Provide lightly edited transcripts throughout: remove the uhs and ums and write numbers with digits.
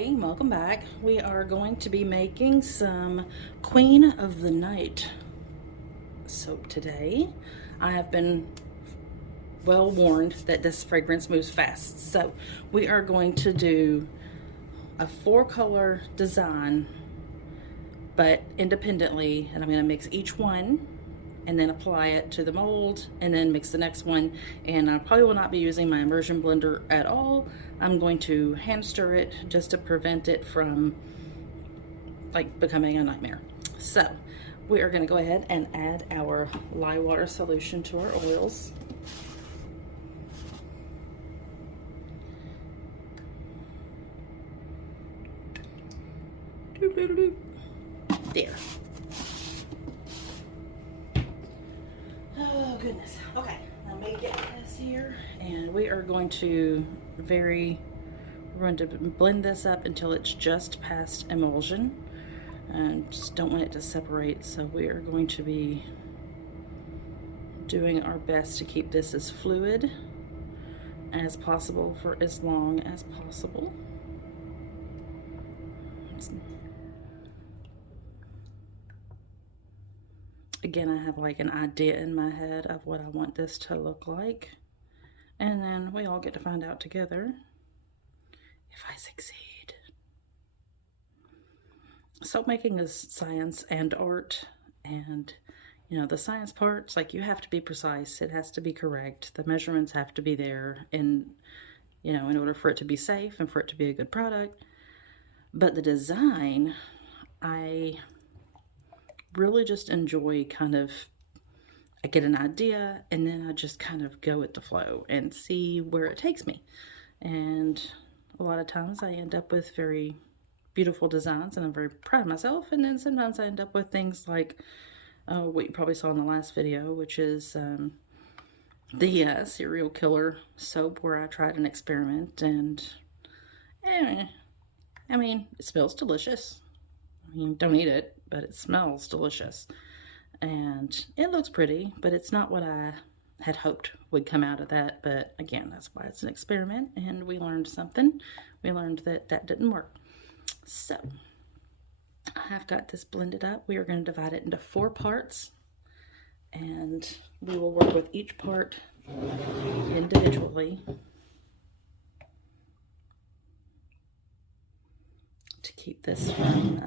everybody, welcome back. We are going to be making some Queen of the Night soap today. I have been well warned that this fragrance moves fast, so we are going to do a 4-color design but independently, and I'm going to mix each one and then apply it to the mold and then mix the next one. And I probably will not be using my immersion blender at all. I'm going to hand stir it just to prevent it from like becoming a nightmare. So we are going to go ahead and add our lye water solution to our oils. There. Oh goodness. Okay, let me get this here, and we are going to blend this up until it's just past emulsion, and just don't want it to separate. So we are going to be doing our best to keep this as fluid as possible for as long as possible. Again, I have like an idea in my head of what I want this to look like, and then we all get to find out together if I succeed. Soap making is science and art, and you know, the science parts, like, you have to be precise, it has to be correct, the measurements have to be there, and you know, in order for it to be safe and for it to be a good product. But the design, I really just enjoy I get an idea and then I just kind of go with the flow and see where it takes me. And a lot of times I end up with very beautiful designs and I'm very proud of myself. And then sometimes I end up with things like what you probably saw in the last video, which is the serial killer soap, where I tried an experiment and I mean, it smells delicious. I mean, don't eat it, but it smells delicious. And it looks pretty, but it's not what I had hoped would come out of that. But again, that's why it's an experiment, and we learned something. We learned that that didn't work. So I've got this blended up. We are going to divide it into 4 parts, and we will work with each part individually to keep this from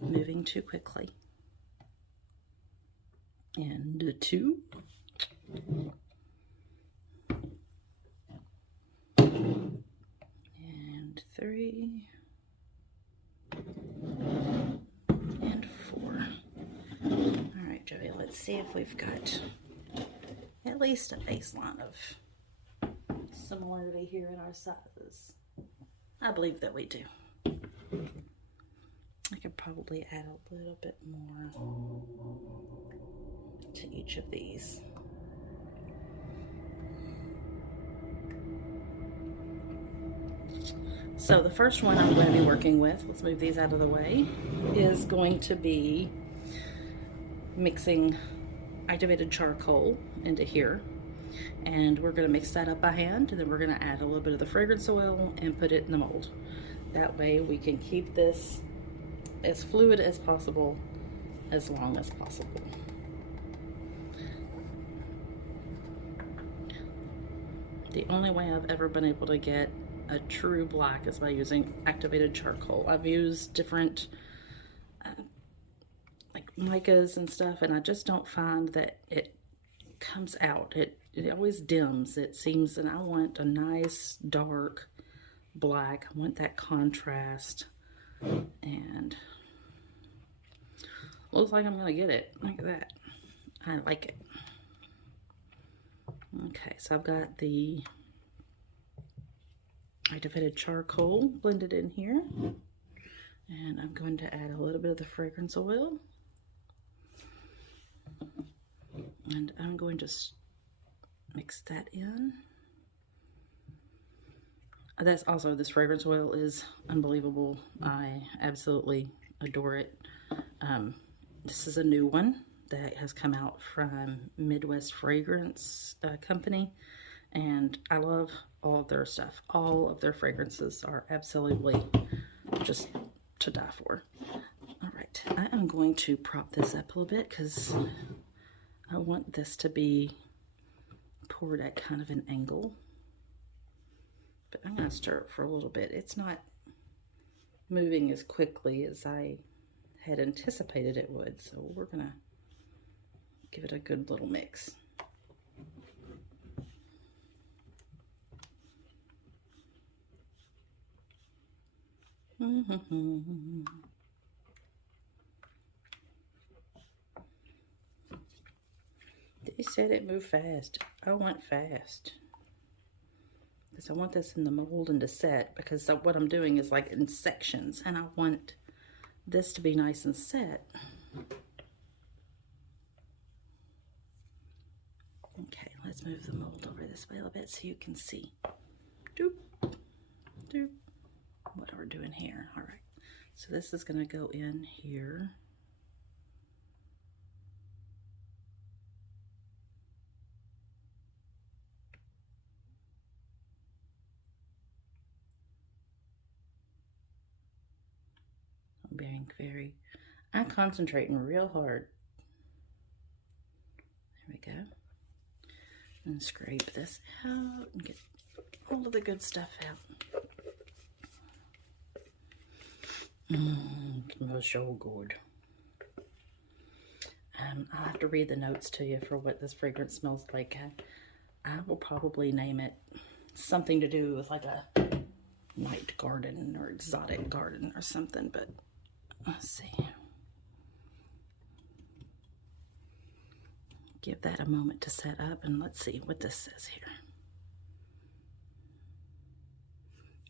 moving too quickly. And 2. And 3. And 4. All right, Joey, let's see if we've got at least a baseline of similarity here in our sizes. I believe that we do. I could probably add a little bit more to each of these. So the first one I'm going to be working with, let's move these out of the way, is going to be mixing activated charcoal into here. And we're going to mix that up by hand, and then we're going to add a little bit of the fragrance oil and put it in the mold. That way we can keep this as fluid as possible, as long as possible. The only way I've ever been able to get a true black is by using activated charcoal. I've used different like micas and stuff, and I just don't find that it comes out. It always dims, it seems, and I want a nice dark black. I want that contrast, and looks like I'm gonna get it. Look at that. I like it. Okay, so I've got the activated charcoal blended in here, and I'm going to add a little bit of the fragrance oil, and I'm going to mix that in. That's also, this fragrance oil is unbelievable. I absolutely adore it. This is a new one that has come out from Midwest Fragrance Company, and I love all of their stuff. All of their fragrances are absolutely just to die for. All right, I am going to prop this up a little bit because I want this to be poured at kind of an angle. But I'm going to stir it for a little bit. It's not moving as quickly as I had anticipated it would, so we're going to give it a good little mix. They said it moved fast. I want fast. Because I want this in the mold and to set, because what I'm doing is like in sections, and I want this to be nice and set. Okay, let's move the mold over this way a little bit so you can see. Doop, doop. What we're doing here. All right, so this is going to go in here. I'm concentrating real hard. There we go. And scrape this out and get all of the good stuff out. It smells so good. I'll have to read the notes to you for what this fragrance smells like. I will probably name it something to do with like a night garden or exotic garden or something, but let's see. Give that a moment to set up, and let's see what this says here.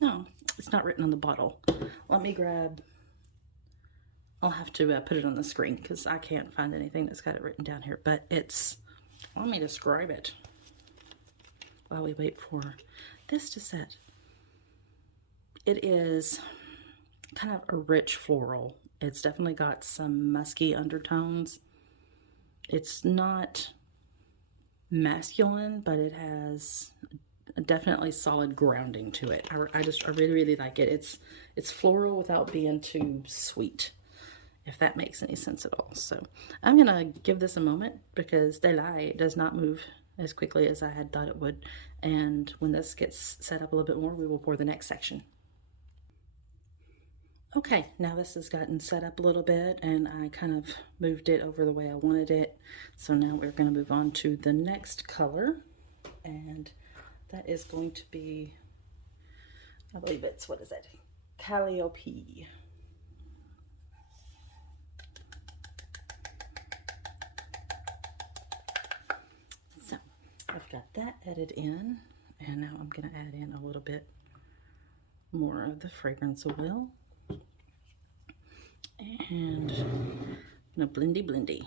No, it's not written on the bottle. Let me grab, I'll have to put it on the screen because I can't find anything that's got it written down here, but it's, let me describe it while we wait for this to set. It is kind of a rich floral. It's definitely got some musky undertones. It's not masculine, but it has a definitely solid grounding to it. I really, really like it. It's floral without being too sweet, if that makes any sense at all. So I'm gonna give this a moment because they lie, it does not move as quickly as I had thought it would. And when this gets set up a little bit more, we will pour the next section. Okay, now this has gotten set up a little bit and I kind of moved it over the way I wanted it. So now we're going to move on to the next color, and that is going to be, I believe it's, what is it? Calliope. So I've got that added in, and now I'm going to add in a little bit more of the fragrance oil. And a blendy.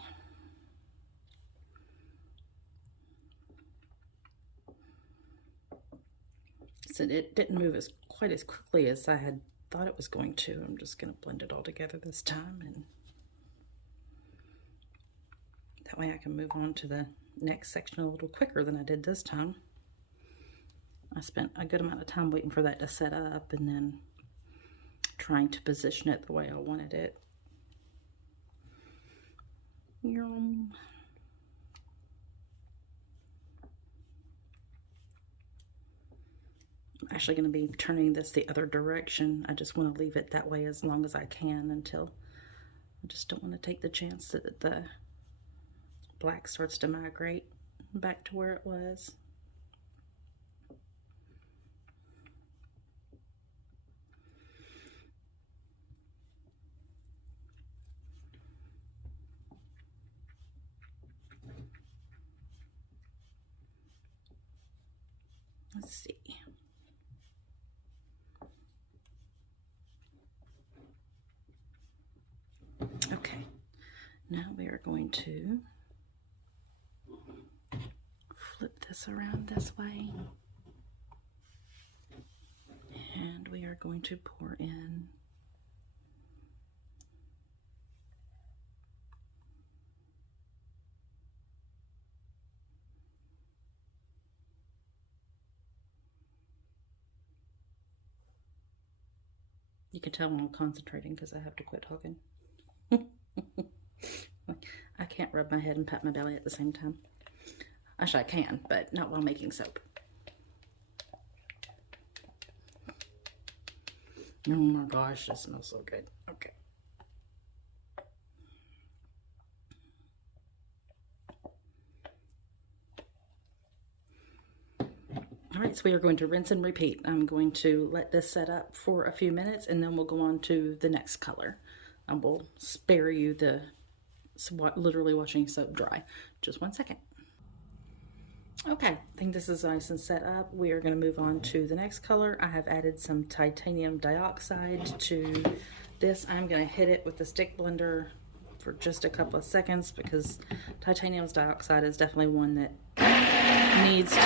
So it didn't move quite as quickly as I had thought it was going to. I'm just going to blend it all together this time, and that way I can move on to the next section a little quicker than I did this time. I spent a good amount of time waiting for that to set up and then trying to position it the way I wanted it. Yum. I'm actually going to be turning this the other direction. I just want to leave it that way as long as I can until, I just don't want to take the chance that the black starts to migrate back to where it was. Let's see. Okay, now we are going to flip this around this way, and we are going to pour in can tell I'm concentrating because I have to quit talking. I can't rub my head and pat my belly at the same time. Actually, I can, but not while making soap. Oh my gosh, that smells so good. Okay. All right, so we are going to rinse and repeat. I'm going to let this set up for a few minutes and then we'll go on to the next color. I will spare you the literally watching soap dry. Just 1 second. Okay, I think this is nice and set up. We are going to move on to the next color. I have added some titanium dioxide to this. I'm going to hit it with the stick blender for just a couple of seconds because titanium dioxide is definitely one that needs to be.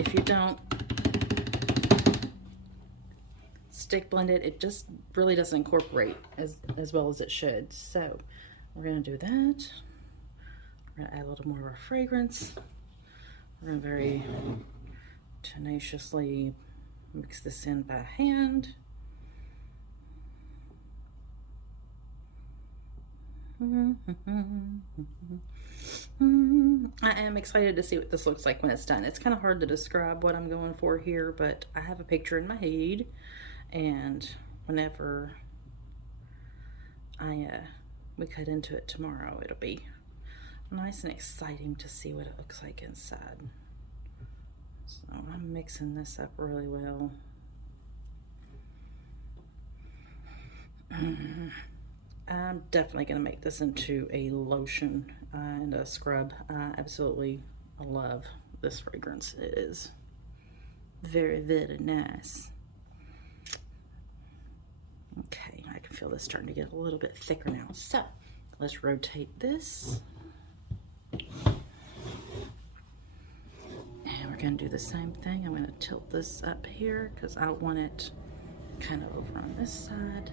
If you don't stick blend it, it just really doesn't incorporate as well as it should. So we're going to do that. We're going to add a little more of our fragrance. We're going to very tenaciously mix this in by hand. I am excited to see what this looks like when it's done. It's kind of hard to describe what I'm going for here, but I have a picture in my head, and whenever we cut into it tomorrow, it'll be nice and exciting to see what it looks like inside. So I'm mixing this up really well. I'm definitely going to make this into a lotion and a scrub. I absolutely love this fragrance. It is very, very nice. Okay, I can feel this starting to get a little bit thicker now. So let's rotate this. And we're going to do the same thing. I'm going to tilt this up here because I want it kind of over on this side.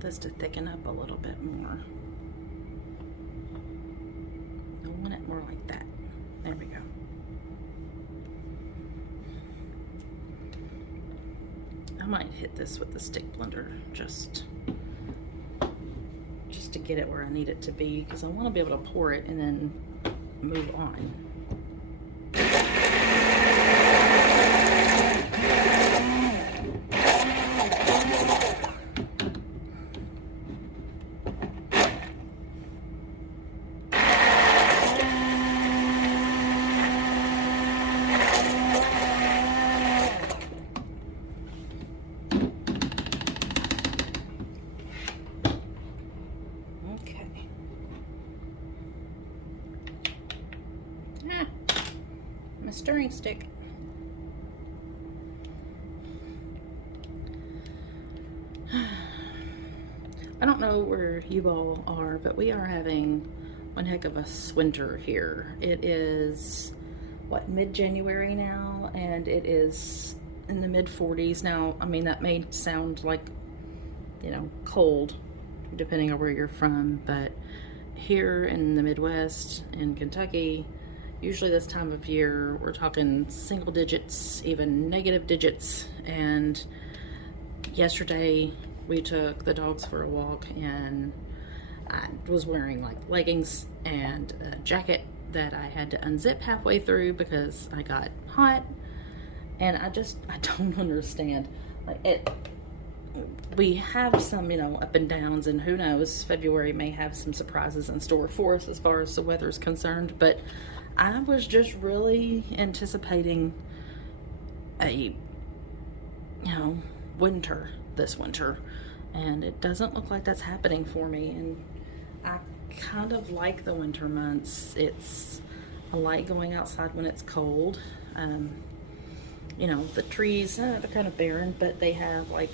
This to thicken up a little bit more. I want it more like that. There we go. I might hit this with the stick blender just to get it where I need it to be, because I want to be able to pour it and then move on. Stirring stick. I don't know where you all are, but we are having one heck of a winter here. It is, what, mid-January now, and it is in the mid-40s now. I mean, that may sound like, you know, cold, depending on where you're from, but here in the Midwest, in Kentucky, usually this time of year, we're talking single digits, even negative digits. And yesterday we took the dogs for a walk and I was wearing like leggings and a jacket that I had to unzip halfway through because I got hot. And I don't understand. Like we have some, you know, up and downs, and who knows, February may have some surprises in store for us as far as the weather is concerned, but I was just really anticipating a, you know, winter this winter, and it doesn't look like that's happening for me. And I kind of like the winter months. I like going outside when it's cold. You know, the trees, they're kind of barren, but they have like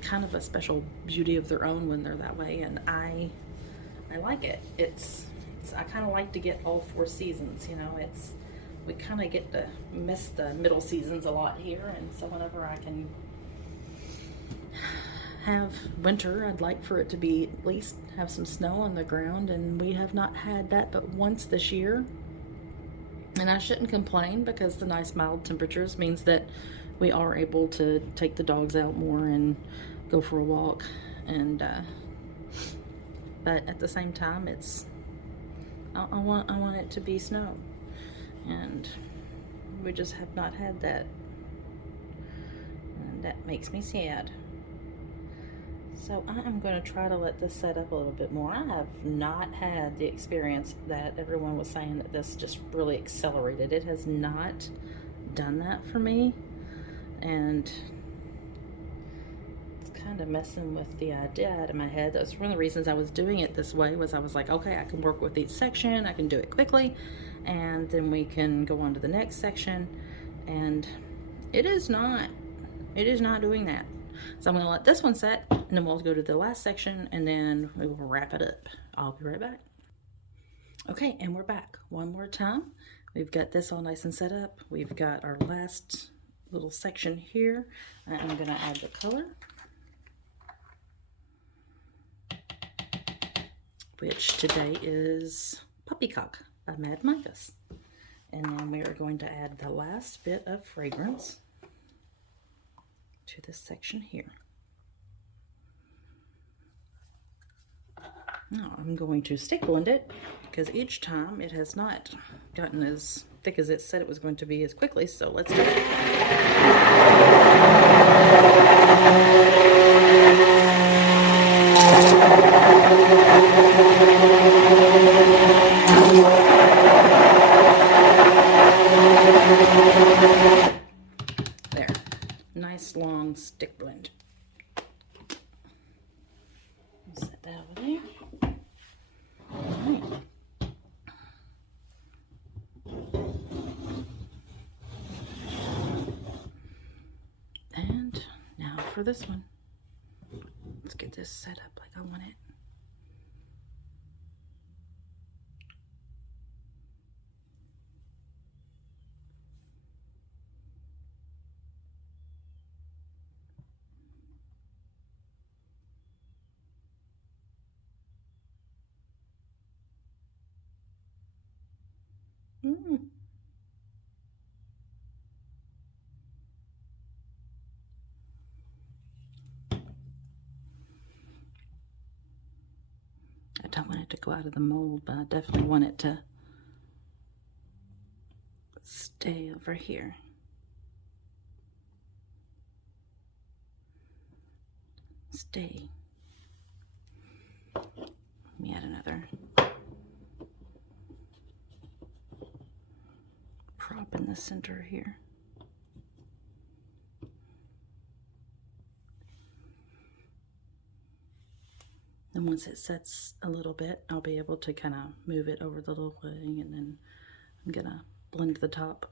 kind of a special beauty of their own when they're that way, and I like it. I kind of like to get all 4 seasons, you know. We kind of get to miss the middle seasons a lot here, and so whenever I can have winter, I'd like for it to be at least have some snow on the ground, and we have not had that but once this year. And I shouldn't complain, because the nice mild temperatures means that we are able to take the dogs out more and go for a walk, and but at the same time, I want it to be snow, and we just have not had that, and that makes me sad. So I am going to try to let this set up a little bit more. I have not had the experience that everyone was saying that this just really accelerated. It has not done that for me, and it's kind of messing with the idea out of my head. That's one of the reasons I was doing it this way, was I was like, okay, I can work with each section, I can do it quickly, and then we can go on to the next section, and it is not doing that. So I'm going to let this one set, and then we'll go to the last section, and then we will wrap it up. I'll be right back. Okay, and we're back one more time. We've got this all nice and set up. We've got our last little section here. I'm going to add the color, which today is Puppycock by Mad Micas. And then we are going to add the last bit of fragrance to this section here. Now I'm going to stick blend it, because each time it has not gotten as thick as it said it was going to be as quickly, so let's do it. There. Nice long stick blend. Set that over there. All right. And now for this one. Let's get this set up like I want it. I don't want it to go out of the mold, but I definitely want it to stay over here. Stay. Let me add another prop in the center here. And once it sets a little bit, I'll be able to kind of move it over the little thing, and then I'm gonna blend the top.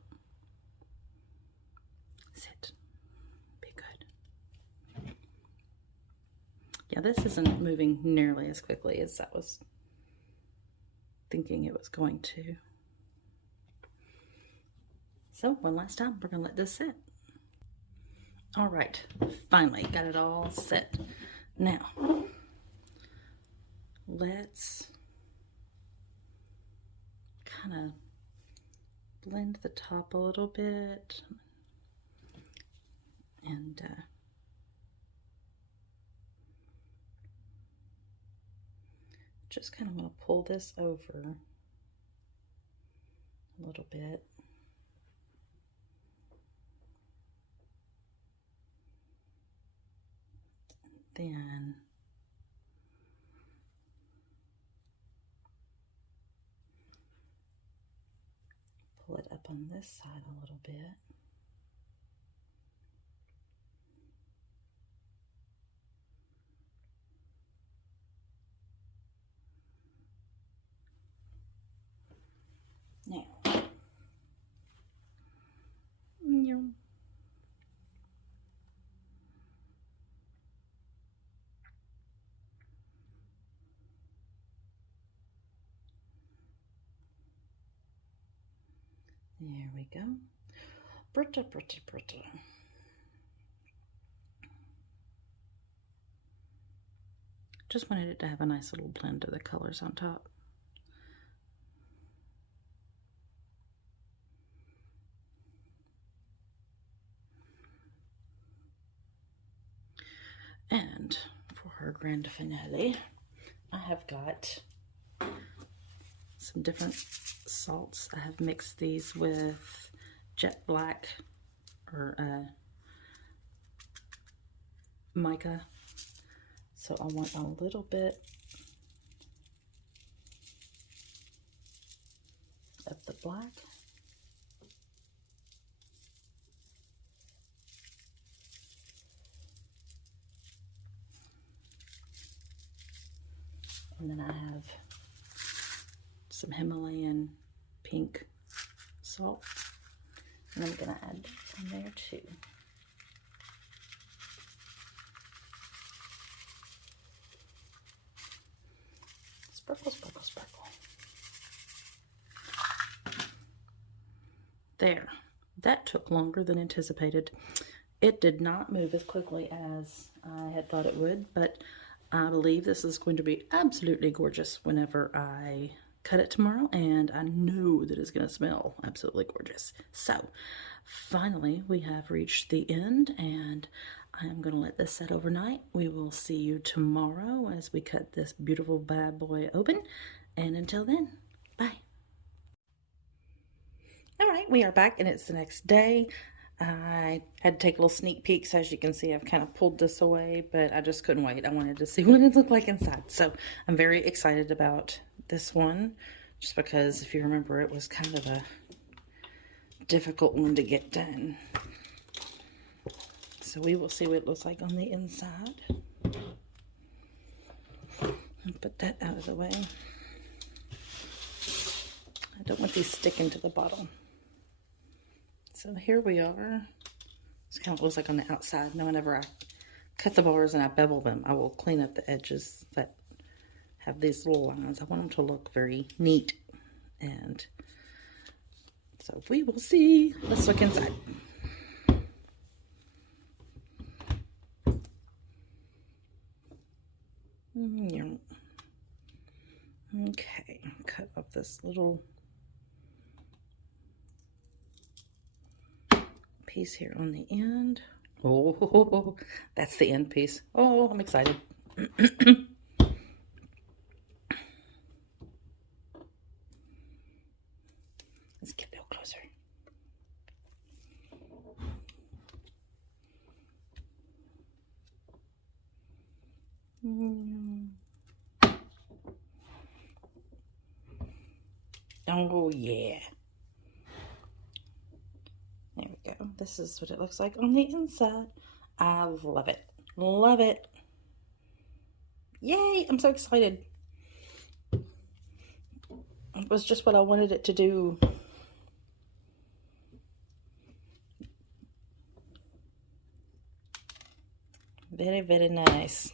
Sit. Be good. Yeah, this isn't moving nearly as quickly as I was thinking it was going to. So one last time, we're gonna let this set. All right, finally got it all set. Now, let's kind of blend the top a little bit, and just kind of want to pull this over a little bit. Then pull it up on this side a little bit. Now, There we go. Brutta, brutta, brutta. Just wanted it to have a nice little blend of the colors on top. And for our grand finale, I have got some different salts. I have mixed these with jet black or mica. So I want a little bit of the black. And then I have some Himalayan pink salt. And I'm going to add some there too. Sprinkle, sprinkle, sprinkle. There. That took longer than anticipated. It did not move as quickly as I had thought it would, but I believe this is going to be absolutely gorgeous whenever I cut it tomorrow, and I know that it's going to smell absolutely gorgeous. So, finally, we have reached the end, and I am going to let this set overnight. We will see you tomorrow as we cut this beautiful bad boy open, and until then, bye. All right, we are back, and it's the next day. I had to take a little sneak peek, so as you can see, I've kind of pulled this away, but I just couldn't wait. I wanted to see what it looked like inside. So I'm very excited about this one, just because, if you remember, it was kind of a difficult one to get done. So we will see what it looks like on the inside. I'll put that out of the way. I don't want these sticking to the bottom. So here we are. It's kind of looks like on the outside. Now whenever I cut the bars and I bevel them, I will clean up the edges that have these little lines. I want them to look very neat. And so we will see. Let's look inside. Okay, cut off this little piece here on the end. Oh, that's the end piece. Oh, I'm excited. Let's get a little closer. Oh, yeah. There we go. This is what it looks like on the inside. I love it. Love it. Yay! I'm so excited. It was just what I wanted it to do. Very, very nice.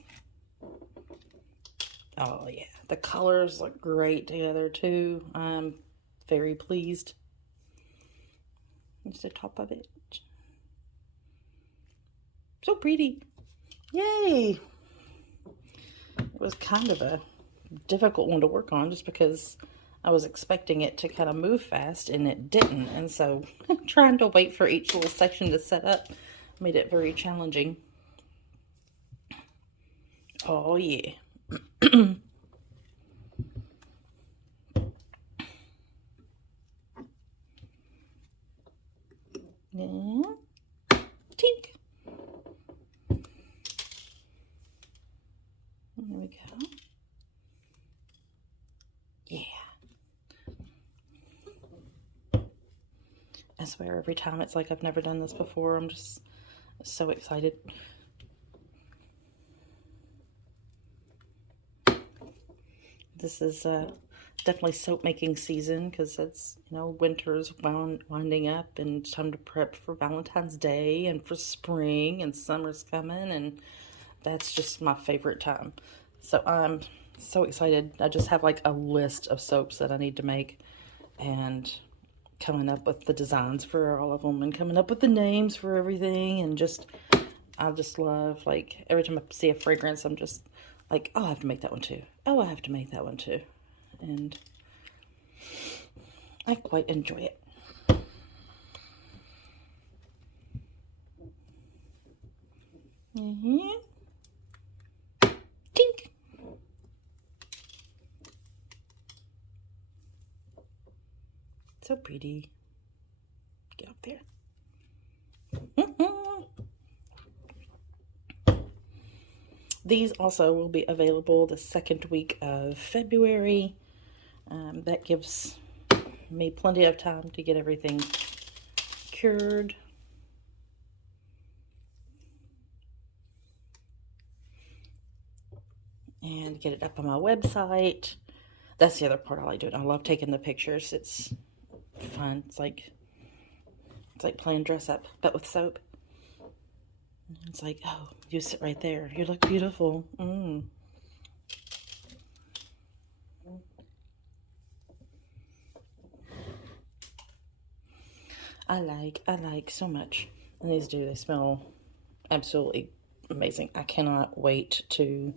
Oh, yeah. The colors look great together, too. I'm very pleased. Here's the top of it. So pretty. Yay! It was kind of a difficult one to work on just because I was expecting it to kind of move fast and it didn't. And so trying to wait for each little section to set up made it very challenging. Oh, yeah. And tink. There we go. Yeah. I swear every time it's like I've never done this before. I'm just so excited. This is definitely soap making season because it's, you know, winter's winding up and it's time to prep for Valentine's Day and for spring, and summer's coming, and that's just my favorite time. So I'm so excited. I just have like a list of soaps that I need to make, and coming up with the designs for all of them and coming up with the names for everything. And I just love, like, every time I see a fragrance, I'm just like, oh, I have to make that one too. Oh, I have to make that one too. And I quite enjoy it. Tink. So pretty. Get up there. These also will be available the second week of February. That gives me plenty of time to get everything cured. And get it up on my website. That's the other part I like doing. I love taking the pictures. It's fun. It's like playing dress up, but with soap. It's like, oh, you sit right there. You look beautiful. I like so much. And these they smell absolutely amazing. I cannot wait to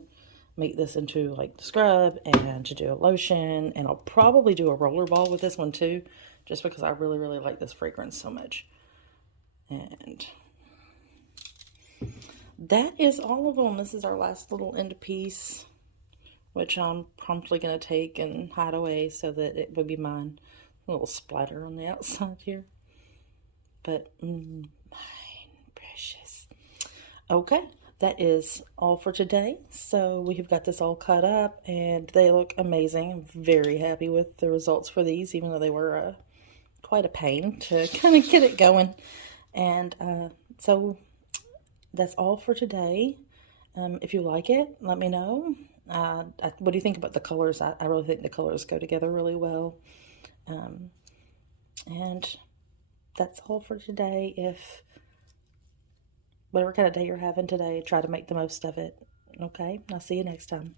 make this into like the scrub and to do a lotion. And I'll probably do a rollerball with this one too, just because I really, really like this fragrance so much. And that is all of them. This is our last little end piece, which I'm promptly going to take and hide away so that it would be mine. A little splatter on the outside here. But, mine precious. Okay, that is all for today. So we have got this all cut up and they look amazing. I'm very happy with the results for these, even though they were quite a pain to kind of get it going. And so that's all for today. If you like it, let me know. What do you think about the colors? I really think the colors go together really well. And that's all for today. If whatever kind of day you're having today, try to make the most of it. Okay, I'll see you next time.